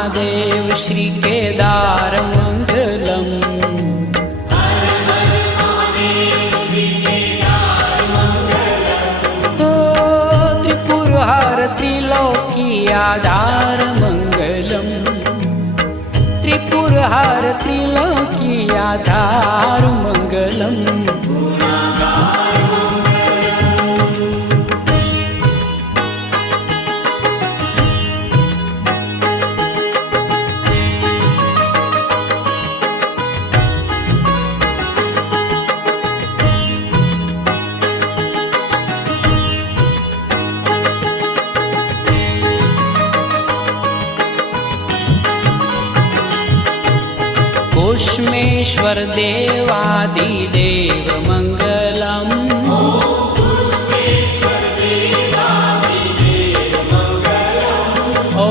महादेव श्री केदार मंगलम। त्रिपुरहर त्रिलोकी आधार मंगलम। त्रिपुरहर त्रिलोकी आधार मंगलम। कोष्मेश्वर देवादिदेव मंगलम।